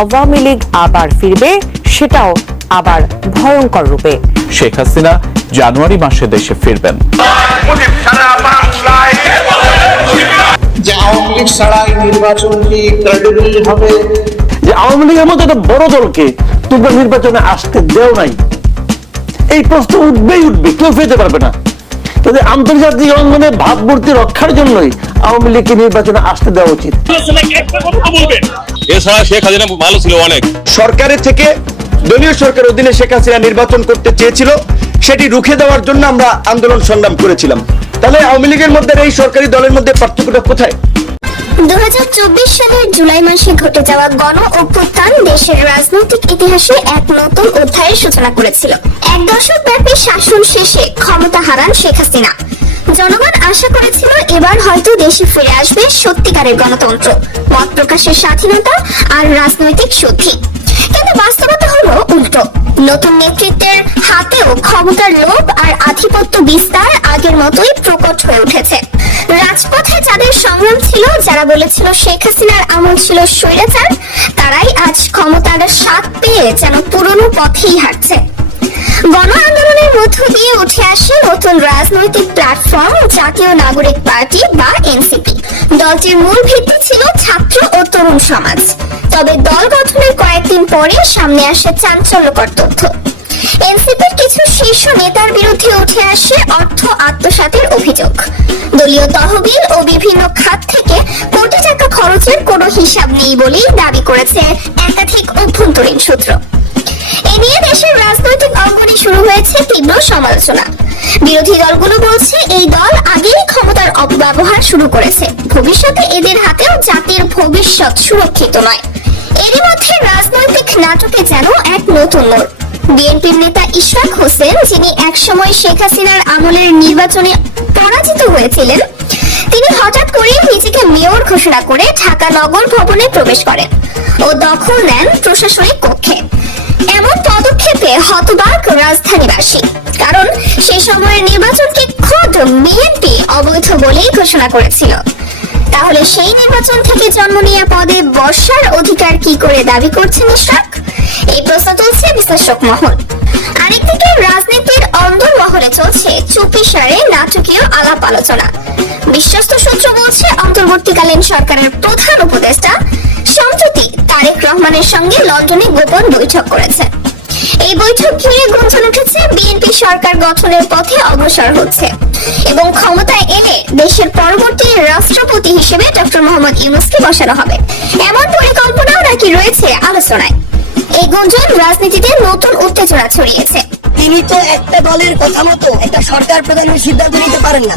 আওয়ামী লীগ আবার ফিরবে, সেটাও আবার ভয়ঙ্কর রূপে। শেখ হাসিনা জানুয়ারি মাসে দেশে ফিরবেন। যে আওয়ামী লীগ ছাড়া নির্বাচন কি ক্রেডিবল হবে? যে আওয়ামী লীগের মতো একটা বড় দলকে তোমরা নির্বাচনে আসতে দেও নাই, এই প্রশ্ন উঠবেই উঠবে, কেউ ফেলতে পারবে না। তাদের আন্তর্জাতিক অঙ্গনে ভাবমূর্তি রক্ষার জন্যই আওয়ামী লীগকে নির্বাচনে আসতে দেওয়া উচিত। এছাড়া শেখ হাসিনা ভালো ছিল অনেক। সরকারের থেকে দলীয় সরকার অধীনে শেখ হাসিনা নির্বাচন করতে চেয়েছিল, সেটি রুখে দেওয়ার জন্য আমরা আন্দোলন সংগ্রাম করেছিলাম। তাহলে আওয়ামী লীগের মধ্যে এই সরকারি দলের মধ্যে পার্থক্যটা কোথায়? 2024 সালের জুলাই মাসে ঘটে যাওয়া গণ অভ্যুত্থান দেশের রাজনৈতিক ইতিহাসে এক নতুন অধ্যায়ের সূচনা করেছিল। এক দশক ব্যাপী শাসন শেষে ক্ষমতা হারান শেখ হাসিনা। জনগণ আশা করেছিল এবার হয়তো দেশে ফিরে আসবে সত্যিকারের গণতন্ত্র, মত প্রকাশের স্বাধীনতা আর রাজনৈতিক শুদ্ধি। কিন্তু বাস্তবতা হলো উল্টো। নতুন নেতৃত্বের হাতেও ক্ষমতার লোভ আর আধিপত্য বিস্তার আগের মতোই প্রকট হয়ে উঠেছে। রাজপথে যাদের সংগ্রাম ছিল, যারা বলেছিল শেখ হাসিনার আমল ছিল স্বৈরাচার, তারাই আজ ক্ষমতার স্বাদ পেয়ে যেন পুরনো পথেই হাঁটছে। গণ আন্দোলনের মধ্য দিয়ে উঠে আসে নতুন রাজনৈতিক প্ল্যাটফর্ম জাতীয় নাগরিক পার্টি বা এনসিপি। দলটির মূল ভিত্তি ছিল ছাত্র ও তরুণ সমাজ। তবে দল গঠনের কয়েকদিন পরে সামনে আসে চাঞ্চল্যকর তথ্য। এনসিপির কিছু শীর্ষ নেতার বিরুদ্ধে উঠে আসে অর্থ আত্মসাতের অভিযোগ। দলীয় তহবিল ও বিভিন্ন খাত থেকে কোটি টাকা খরচের কোনো হিসাব নেই বলেই দাবি করেছে একাধিক অভ্যন্তরীণ সূত্র। এ নিয়ে দেশের রাজনৈতিক অঙ্গনে শুরু হয়েছে তীব্র সমালোচনা। বিরোধী দলগুলো বলছে এই দল আগেই ক্ষমতার অপব্যবহার শুরু করেছে, ভবিষ্যতে এদের হাতেও জাতির ভবিষ্যৎ সুরক্ষিত নয়। এরই মধ্যে রাজনৈতিক নাটকে যেন এক নতুন মোড়। বিএনপির নেতা ইশরাক হোসেন, যিনি একসময় শেখ হাসিনার আমলের নির্বাচনে পরাজিত হয়েছিলেন, তিনি হঠাৎ করে নিজেকে মেয়র ঘোষণা করে ঢাকা নগর ভবনে প্রবেশ করেন ও দখল নেন প্রশাসনিক কক্ষে। এমন পদক্ষেপে হতবাক রাজধানীবাসী, কারণ সে সময়ের নির্বাচনকে খোদ বিএনপি অবৈধ বলেই ঘোষণা করেছিল। তাহলে সেই নির্বাচন থেকে জন্ম নেওয়া পদে বসার অধিকার কি করে দাবি করছেন ইশরাক? এই প্রশ্ন তুলছে বিশ্লেষক মহল। আরেকদিকে রাজনীতির অন্দর মহলে চলছে চুপিসারে নাটকীয় আলাপ আলোচনা। বিশ্বস্ত সূত্র বলছে অন্তর্বর্তীকালীন সরকারের প্রধান উপদেষ্টা সম্প্রতি তারেক রহমানের সঙ্গে লন্ডনে গোপন বৈঠক করেছে। এই বৈঠক ঘিরে গুঞ্জন উঠেছে বিএনপি সরকার গঠনের পথে অগ্রসর হচ্ছে এবং ক্ষমতায় এলে দেশের পরবর্তী রাষ্ট্রপতি হিসেবে ডক্টর মোহাম্মদ ইউনূসকে বসানো হবে, এমন পরিকল্পনাও নাকি রয়েছে আলোচনায়। এই গুঞ্জন রাজনীতিতে নতুন উত্তেজনা ছড়িয়েছে। তিনি তো একটা দলের কথা মতো একটা সরকার প্রধানের সিদ্ধান্ত নিতে পারেন না।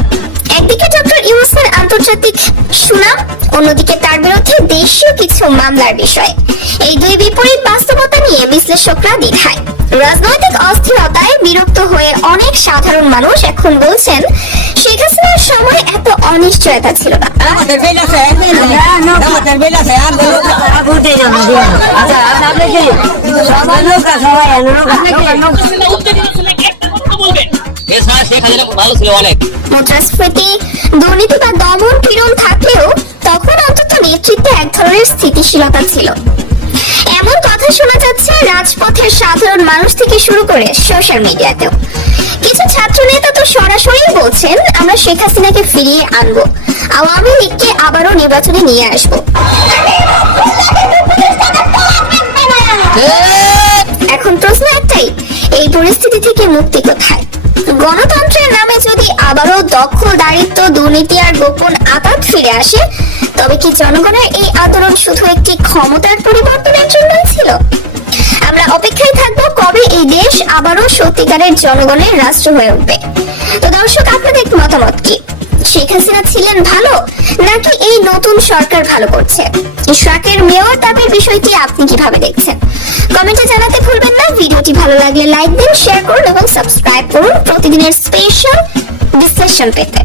একদিকে ডক্টর ইউনূসের আন্তর্জাতিক সুনাম, অন্যদিকে তার বিরুদ্ধে দেশীয় কিছু মামলার বিষয়। এই দুই বিপরীত বাস্তবতা নিয়ে বিশ্লেষকরা দ্বিধায়। রাজনৈতিক অস্থিরতায় বিরক্ত হয়ে অনেক সাধারণ মানুষ এখন বলছেন শেখ হাসিনার সময় এত অনিশ্চয়তা ছিল না। মুদ্রাস্ফীতি, দুর্নীতি বা দমন পীড়ন থাকলেও তখন অন্তত নেতৃত্বে এক ধরনের স্থিতিশীলতা ছিল। এমন কথা শোনা যাচ্ছে রাজপথের সাধারণ মানুষ থেকে শুরু করে সোশ্যাল মিডিয়াতেও। কিছু ছাত্র নেতা তো সরাসরি বলছেন, আমরা শেখ হাসিনাকে ফিরিয়ে আনবো, আওয়ামী লীগকে আবারও নির্বাচনে নিয়ে আসবো। এখন প্রশ্ন একটাই, এই পরিস্থিতি থেকে মুক্তি কোথায়? গণতন্ত্রের নামে যদি আবারও দখলদারিত্ব, দুর্নীতি আর গোপন আঘাত ফিরে আসে, তবে কি জনগণের এই আন্দোলন শুধু একটি ক্ষমতার পরিবর্তনের জন্যই ছিল? আমরা অপেক্ষায় থাকবো কবে এই দেশ আবারও সত্যিকারের জনগণের রাষ্ট্র হয়ে উঠবে। তো দর্শক, আপনাদের মতামত কি? শেখ হাসিনা ছিলেন ভালো, নাকি এই নতুন সরকার ভালো করছে? ইশরাকের মেয়র দাবির বিষয়টি আপনি কিভাবে দেখছেন? কমেন্টে জানাতে ভুলবেন না। ভিডিওটি ভালো লাগলে লাইক দিন, শেয়ার করুন এবং সাবস্ক্রাইব করুন প্রতিদিনের স্পেশাল বিশ্লেষণ পেতে।